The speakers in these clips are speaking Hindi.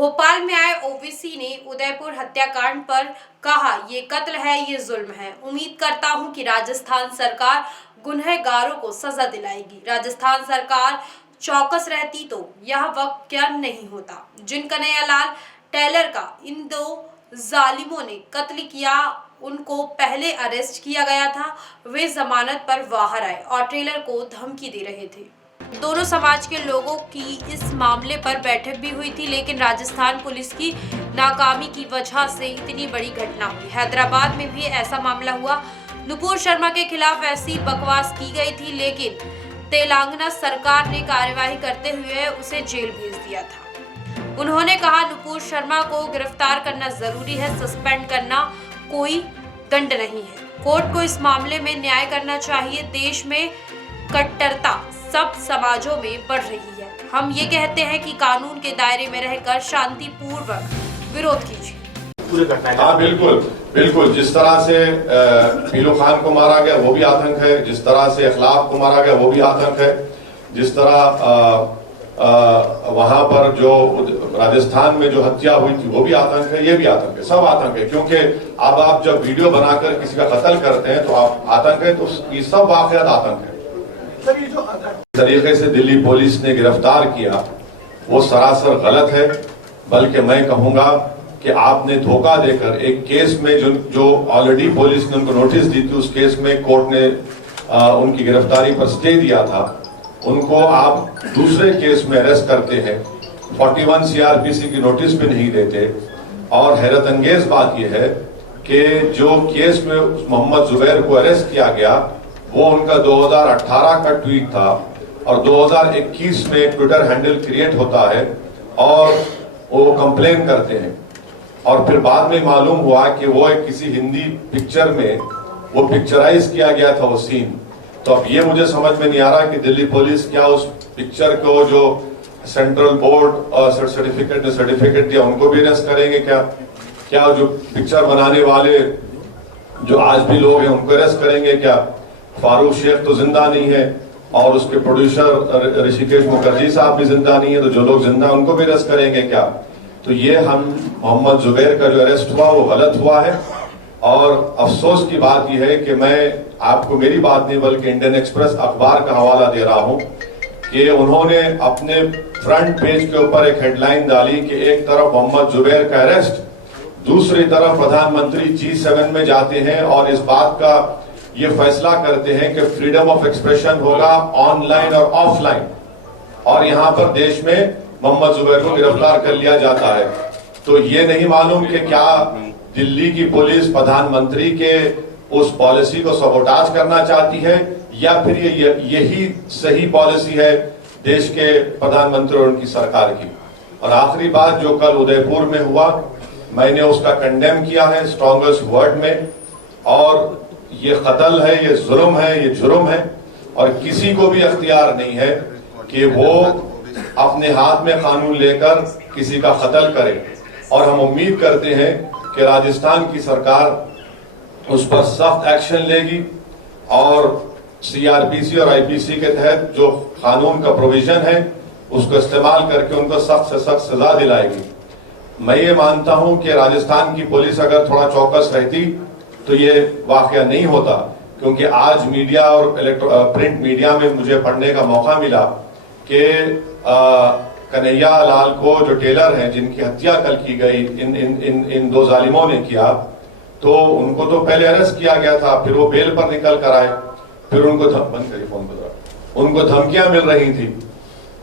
भोपाल में आए ओवैसी ने उदयपुर हत्याकांड पर कहा, ये कत्ल है, ये जुल्म है। उम्मीद करता हूं कि राजस्थान सरकार गुनहगारों को सजा दिलाएगी। राजस्थान सरकार चौकस रहती तो यह वाकया नहीं होता। जिन कन्हैयालाल टेलर का इन दो जालिमों ने कत्ल किया, उनको पहले अरेस्ट किया गया था। वे जमानत पर बाहर आए और टेलर को धमकी दे रहे थे। दोनों समाज के लोगों की इस मामले पर बैठक भी हुई थी, लेकिन राजस्थान पुलिस की नाकामी की वजह से इतनी बड़ी घटना हुई। हैदराबाद में भी ऐसा मामला हुआ। नुपुर शर्मा के खिलाफ ऐसी बकवास की गई थी, लेकिन तेलंगाना सरकार ने कार्यवाही करते हुए उसे जेल भेज दिया था। उन्होंने कहा, नुपुर शर्मा को गिरफ्तार करना जरूरी है, सस्पेंड करना कोई दंड नहीं है। कोर्ट को इस मामले में न्याय करना चाहिए। देश में कट्टरता सब समाजों में बढ़ रही है। हम ये कहते हैं कि कानून के दायरे में रहकर शांतिपूर्वक विरोध कीजिए। हाँ, बिल्कुल। जिस तरह से पीलू खान को मारा गया वो भी आतंक है, जिस तरह से अखलाक को मारा गया वो भी आतंक है, जिस तरह वहां पर जो राजस्थान में जो हत्या हुई थी वो भी आतंक है, ये भी आतंक है, सब आतंक है। क्योंकि अब आप जब वीडियो बनाकर किसी का कत्ल करते हैं तो आप आतंक है, तो ये सब वाकयात आतंक है। तरीके से दिल्ली पुलिस ने गिरफ्तार किया वो सरासर गलत है। बल्कि मैं कहूंगा कि आपने धोखा देकर एक केस में जो ऑलरेडी पुलिस ने उनको नोटिस दी थी, उस केस में कोर्ट ने उनकी गिरफ्तारी पर स्टे दिया था, उनको आप दूसरे केस में अरेस्ट करते हैं, 41 सीआरपीसी की नोटिस भी नहीं देते। और हैरत अंगेज बात यह है कि जो केस में मोहम्मद जुबैर को अरेस्ट किया गया वो उनका 2018 का ट्वीट था और 2021 में ट्विटर हैंडल क्रिएट होता है और वो कंप्लेन करते हैं। और फिर बाद में मालूम हुआ कि वो एक किसी हिंदी पिक्चर में वो पिक्चराइज किया गया था वो सीन। तो अब ये मुझे समझ में नहीं आ रहा कि दिल्ली पुलिस क्या उस पिक्चर को जो सेंट्रल बोर्ड सर्टिफिकेट दिया उनको भी अरेस्ट करेंगे क्या जो पिक्चर बनाने वाले जो आज भी लोग हैं उनको अरेस्ट करेंगे क्या? फारूक शेख तो जिंदा नहीं है और उसके प्रोड्यूसर ऋषिकेश मुखर्जी साहब भी जिंदा नहीं है, तो जो लोग जिंदा उनको भी अरेस्ट करेंगे क्या? तो ये हम मोहम्मद जुबैर का जो अरेस्ट हुआ वो गलत हुआ है। और अफसोस की बात यह है कि मैं आपको मेरी बात नहीं बल्कि इंडियन एक्सप्रेस अखबार का हवाला दे रहा हूं कि उन्होंने अपने फ्रंट पेज के ऊपर एक हेडलाइन डाली कि एक तरफ मोहम्मद जुबैर का अरेस्ट, दूसरी तरफ प्रधानमंत्री G7 में जाते हैं और इस बात का ये फैसला करते हैं कि फ्रीडम ऑफ एक्सप्रेशन होगा ऑनलाइन और ऑफलाइन, और यहाँ पर देश में मोहम्मद जुबैर को गिरफ्तार कर लिया जाता है। तो ये नहीं मालूम कि क्या दिल्ली की पुलिस प्रधानमंत्री के उस पॉलिसी को सबोटाज करना चाहती है या फिर यही सही पॉलिसी है देश के प्रधानमंत्री और उनकी सरकार की। और आखिरी बात, जो कल उदयपुर में हुआ, मैंने उसका कंडेम किया है स्ट्रॉन्गेस्ट वर्ड में। और ये कत्ल है, ये जुल्म है, ये जुर्म है और किसी को भी अख्तियार नहीं है कि वो अपने हाथ में कानून लेकर किसी का कत्ल करे। और हम उम्मीद करते हैं कि राजस्थान की सरकार उस पर सख्त एक्शन लेगी और सीआरपीसी और आईपीसी के तहत जो कानून का प्रोविजन है उसको इस्तेमाल करके उनको सख्त से सख्त सजा दिलाएगी। मैं ये मानता हूं कि राजस्थान की पुलिस अगर थोड़ा चौकस रहती तो ये वाकया नहीं होता, क्योंकि आज मीडिया और प्रिंट मीडिया में मुझे पढ़ने का मौका मिला कि कन्हैयालाल को जो टेलर हैं जिनकी हत्या कल की गई इन दो जालिमों ने किया, तो उनको तो पहले अरेस्ट किया गया था, फिर वो बेल पर निकल कर आए, फिर उनको बंद करिए फोन पर, उनको धमकियां मिल रही थी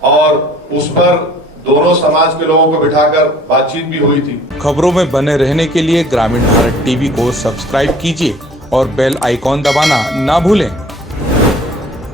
और उस पर दोनों समाज के लोगों को बिठाकर बातचीत भी हुई थी। खबरों में बने रहने के लिए ग्रामीण भारत टीवी को सब्सक्राइब कीजिए और बेल आइकॉन दबाना ना भूलें।